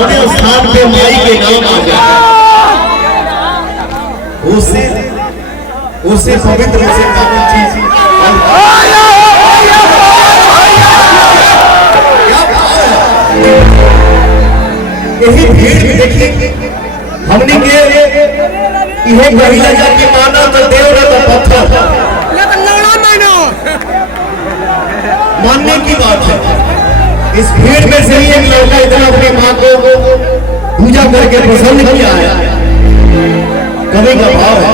कौने स्थान पे माई के नाम आ जाए, उसे पवित्र से पावन चीज यही भीड़ में देखिए हमने के यह कहिला जाके माना तो देव न तो पत्थर मानने की बात है। इस भीड़ में से ही एक लड़का इतना अपनी मां को पूजा करके प्रसन्न किया है। कवि का भाव है